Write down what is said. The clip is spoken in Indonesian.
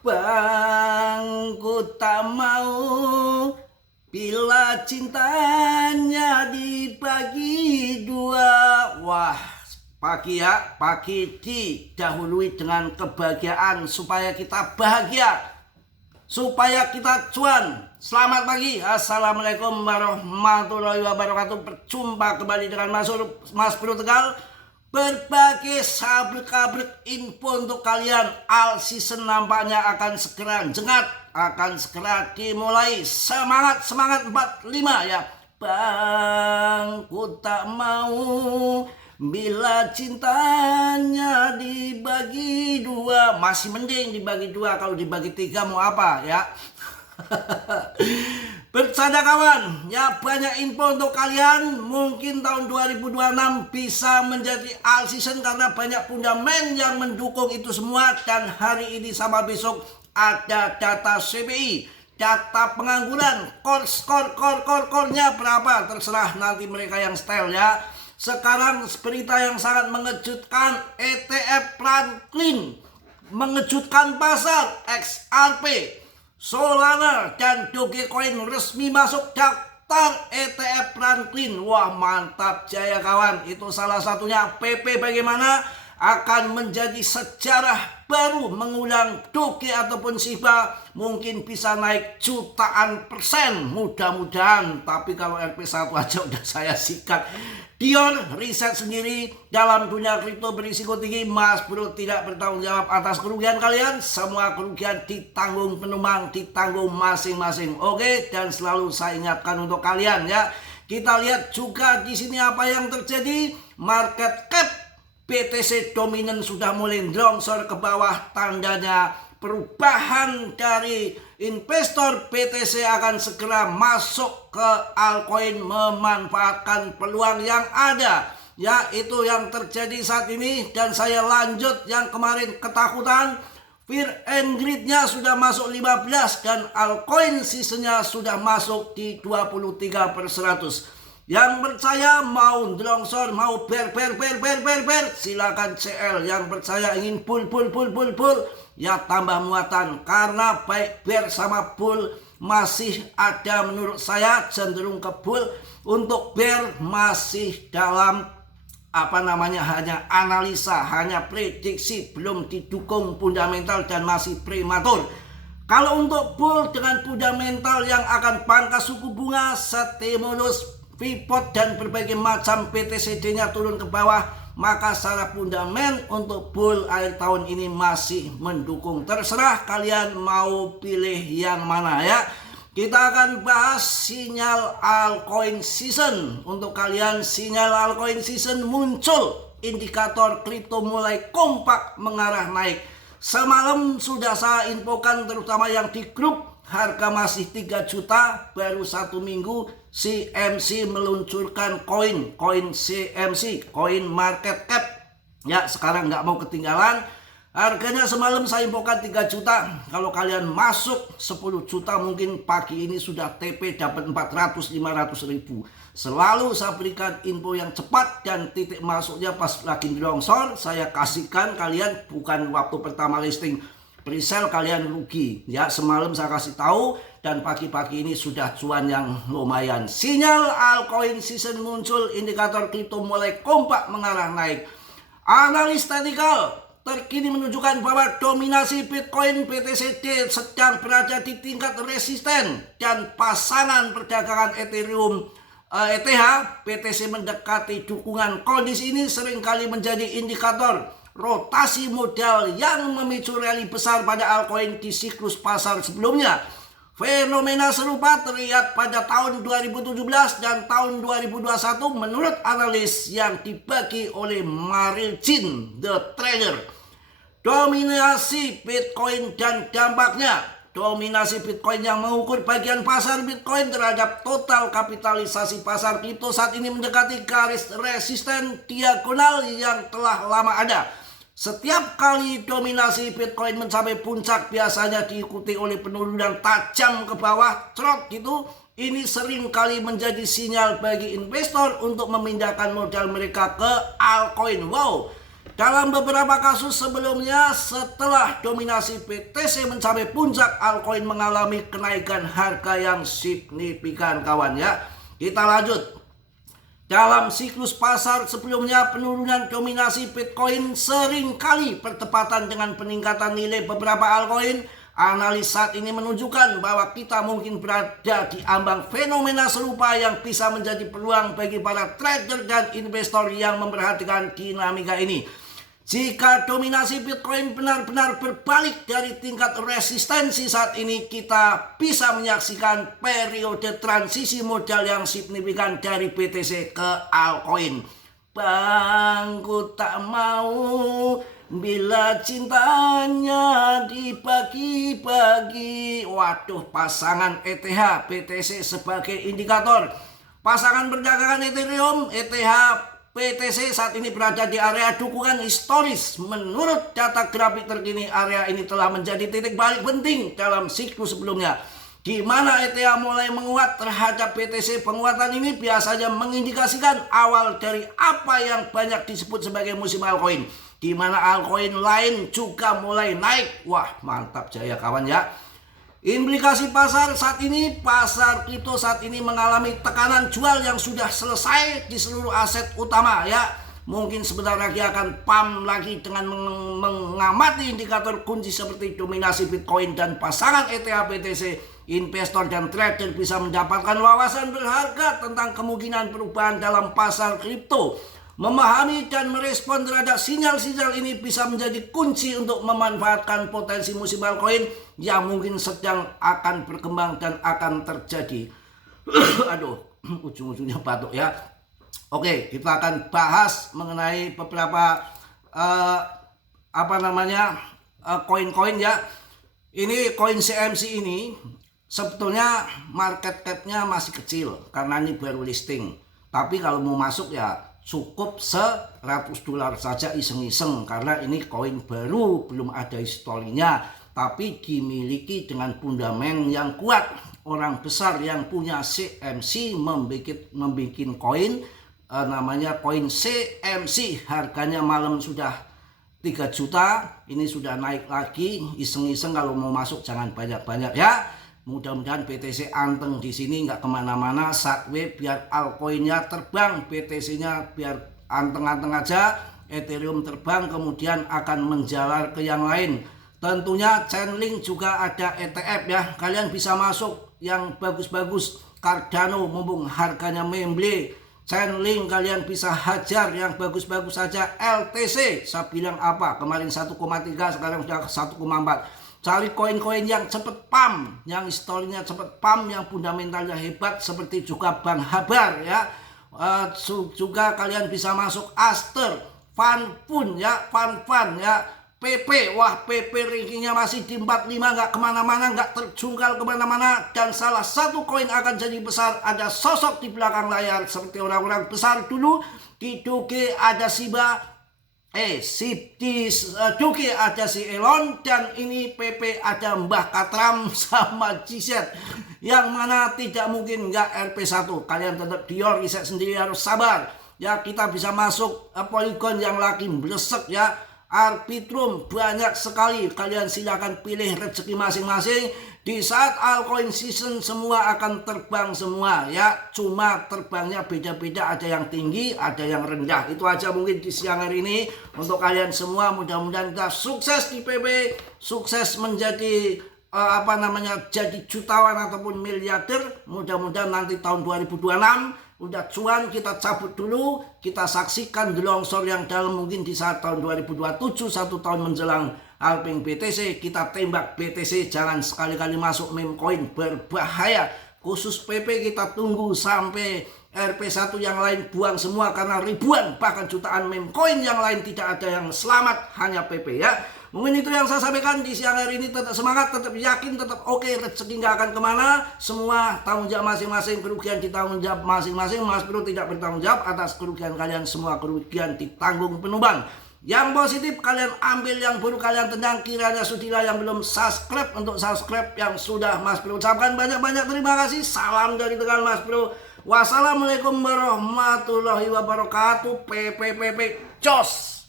Bang, ku tak mau bila cintanya dibagi dua. Wah, pagi didahului dengan kebahagiaan supaya kita bahagia, supaya kita cuan. Selamat pagi, assalamualaikum warahmatullahi wabarakatuh. Berjumpa kembali dengan Mas Bro Tegal. Berbagai sabrek-abrek info untuk kalian. All season nampaknya akan segera jengat, akan segera dimulai. Semangat 45 ya. Bang, ku tak mau bila cintanya dibagi dua. Masih mending dibagi dua, kalau dibagi tiga mau apa ya. Bercanda kawan, ya banyak info untuk kalian. Mungkin tahun 2026 bisa menjadi all season karena banyak fundament yang mendukung itu semua. Dan hari ini sama besok ada data CPI, data pengangguran, core-nya berapa, terserah nanti mereka yang style ya. Sekarang berita yang sangat mengejutkan, ETF Franklin mengejutkan pasar. XRP, Solana dan Dogecoin resmi masuk daftar ETF Franklin. Wah, mantap jaya kawan. Itu salah satunya. PP bagaimana akan menjadi sejarah baru mengulang Doge ataupun Shiba. Mungkin bisa naik jutaan persen, mudah-mudahan. Tapi kalau RP1 aja udah saya sikat. Dior riset sendiri, dalam dunia kripto berisiko tinggi. Mas Bro tidak bertanggung jawab atas kerugian kalian. Semua kerugian ditanggung penumpang, ditanggung masing-masing. Oke, dan selalu saya ingatkan untuk kalian ya. Kita lihat juga di sini apa yang terjadi. Market cap BTC dominan sudah mulai longsor ke bawah, tandanya perubahan dari investor. BTC akan segera masuk ke altcoin, memanfaatkan peluang yang ada. Ya, itu yang terjadi saat ini. Dan saya lanjut yang kemarin ketakutan. Fear and greed-nya sudah masuk 15 dan altcoin seasonnya sudah masuk di 23%. Yang percaya mau longsor, mau bear, silakan CL. Yang percaya ingin bull, ya tambah muatan. Karena baik bear sama bull masih ada, menurut saya cenderung ke bull. Untuk bear masih dalam hanya analisa, hanya prediksi, belum didukung fundamental dan masih prematur. Kalau untuk bull dengan fundamental yang akan pangkas suku bunga, stimulus, pivot dan berbagai macam BTCD-nya turun ke bawah, maka secara fundament untuk bull akhir tahun ini masih mendukung. Terserah kalian mau pilih yang mana ya. Kita akan bahas sinyal altcoin season. Untuk kalian, sinyal altcoin season muncul, indikator kripto mulai kompak mengarah naik. Semalam sudah saya infokan, terutama yang di grup, harga masih 3 juta. Baru 1 minggu CMC meluncurkan koin CMC, koin market cap ya. Sekarang nggak mau ketinggalan. Harganya semalam saya infokan 3 juta. Kalau kalian masuk 10 juta mungkin pagi ini sudah TP dapat 400-500 ribu. Selalu saya berikan info yang cepat dan titik masuknya pas lagi di longsor. Saya kasihkan kalian, bukan waktu pertama listing presale kalian rugi ya. Semalam saya kasih tahu dan pagi-pagi ini sudah cuan yang lumayan. Sinyal altcoin season muncul, indikator kripto mulai kompak mengarah naik. Analis teknikal terkini menunjukkan bahwa dominasi Bitcoin BTCD sedang berada di tingkat resisten dan pasangan perdagangan Ethereum ETH BTC mendekati dukungan. Kondisi ini seringkali menjadi indikator rotasi modal yang memicu rally besar pada altcoin di siklus pasar sebelumnya. Fenomena serupa terlihat pada tahun 2017 dan tahun 2021 menurut analis yang dibagi oleh Maril Chin, The Trader. Dominasi Bitcoin dan dampaknya. Dominasi Bitcoin yang mengukur bagian pasar Bitcoin terhadap total kapitalisasi pasar kripto saat ini mendekati garis resisten diagonal yang telah lama ada. Setiap kali dominasi Bitcoin mencapai puncak biasanya diikuti oleh penurunan tajam ke bawah, trot gitu. Ini sering kali menjadi sinyal bagi investor untuk memindahkan modal mereka ke altcoin. Wow, Dalam beberapa kasus sebelumnya, setelah dominasi BTC mencapai puncak, altcoin mengalami kenaikan harga yang signifikan kawan ya. Kita lanjut. Dalam siklus pasar sebelumnya, penurunan dominasi Bitcoin seringkali bertepatan dengan peningkatan nilai beberapa altcoin. Analis saat ini menunjukkan bahwa kita mungkin berada di ambang fenomena serupa yang bisa menjadi peluang bagi para trader dan investor yang memperhatikan dinamika ini. Jika dominasi Bitcoin benar-benar berbalik dari tingkat resistensi saat ini, kita bisa menyaksikan periode transisi modal yang signifikan dari BTC ke altcoin. Bangku tak mau bila cintanya dibagi-bagi. Waduh, pasangan ETH BTC sebagai indikator. Pasangan perdagangan Ethereum ETH BTC saat ini berada di area dukungan historis. Menurut data grafik terkini, area ini telah menjadi titik balik penting dalam siklus sebelumnya, di mana ETH mulai menguat terhadap BTC. Penguatan ini biasanya mengindikasikan awal dari apa yang banyak disebut sebagai musim altcoin, di mana altcoin lain juga mulai naik. Wah, mantap jaya kawan ya. Implikasi pasar saat ini, pasar kripto saat ini mengalami tekanan jual yang sudah selesai di seluruh aset utama ya. Mungkin sebentar lagi akan pump lagi dengan mengamati indikator kunci seperti dominasi Bitcoin dan pasangan ETH BTC. Investor dan trader bisa mendapatkan wawasan berharga tentang kemungkinan perubahan dalam pasar kripto. Memahami dan merespon terhadap sinyal-sinyal ini bisa menjadi kunci untuk memanfaatkan potensi musim altcoin yang mungkin sedang akan berkembang dan akan terjadi. Aduh, ujung-ujungnya batuk ya. Oke, kita akan bahas mengenai beberapa koin-koin ya. Ini koin CMC ini sebetulnya market cap-nya masih kecil karena ini baru listing. Tapi kalau mau masuk ya cukup $100 saja iseng-iseng, karena ini koin baru, belum ada historinya, tapi dimiliki dengan fundament yang kuat. Orang besar yang punya CMC membuat koin namanya koin CMC, harganya malam sudah 3 juta, ini sudah naik lagi. Iseng-iseng kalau mau masuk jangan banyak-banyak ya. Mudah-mudahan BTC anteng di sini, nggak kemana-mana. Satwe biar altcoinnya terbang, BTC-nya biar anteng-anteng aja. Ethereum terbang, kemudian akan menjalar ke yang lain. Tentunya Chainlink juga ada ETF ya. Kalian bisa masuk yang bagus-bagus. Cardano mumpung harganya memble. Chainlink kalian bisa hajar yang bagus-bagus saja. LTC saya bilang apa? Kemarin 1,3, sekarang sudah 1,4. Cari koin-koin yang cepet pump, yang historinya cepet pump, yang fundamentalnya hebat, seperti juga Bank Habar ya. Juga kalian bisa masuk Aster, Fanfun ya, Fanfun ya, PP. Wah, PP rankingnya masih di 45, nggak kemana-mana, nggak terjungkal kemana-mana. Dan salah satu koin akan jadi besar, ada sosok di belakang layar seperti orang-orang besar dulu. Di Doge ada Shiba, di Doge ada si Elon, dan ini PP ada Mbah Katram sama GZ, yang mana tidak mungkin nggak RP1. Kalian tetap Dior, riset sendiri, harus sabar ya. Kita bisa masuk Polygon yang lagi blesek ya. Arbitrum banyak sekali, kalian silakan pilih rezeki masing-masing. Di saat altcoin season semua akan terbang semua ya. Cuma terbangnya beda-beda, ada yang tinggi, ada yang rendah. Itu aja mungkin di siang hari ini untuk kalian semua. Mudah-mudahan kita sukses di PP, sukses menjadi jadi jutawan ataupun miliarder. Mudah-mudahan nanti tahun 2026 udah cuan, kita cabut dulu, kita saksikan gelongsor yang dalam mungkin di saat tahun 2027, 1 tahun menjelang halving BTC. Kita tembak BTC, jangan sekali-kali masuk meme coin, berbahaya. Khusus PP kita tunggu sampai RP1 yang lain buang semua, karena ribuan bahkan jutaan meme coin yang lain tidak ada yang selamat, hanya PP ya. Mungkin itu yang saya sampaikan di siang hari ini. Tetap semangat, tetap yakin, tetap oke. Rezeki nggak akan kemana. Semua tanggung jawab masing-masing, kerugian ditanggung jawab masing-masing. Mas Bro tidak bertanggung jawab atas kerugian kalian. Semua kerugian ditanggung penumpang. Yang positif kalian ambil, yang buruk kalian tendang. Kiranya sudilah yang belum subscribe untuk subscribe, yang sudah Mas Bro ucapkan banyak-banyak terima kasih. Salam dari Tegal Mas Bro. Wassalamualaikum warahmatullahi wabarakatuh. PPPP Jos.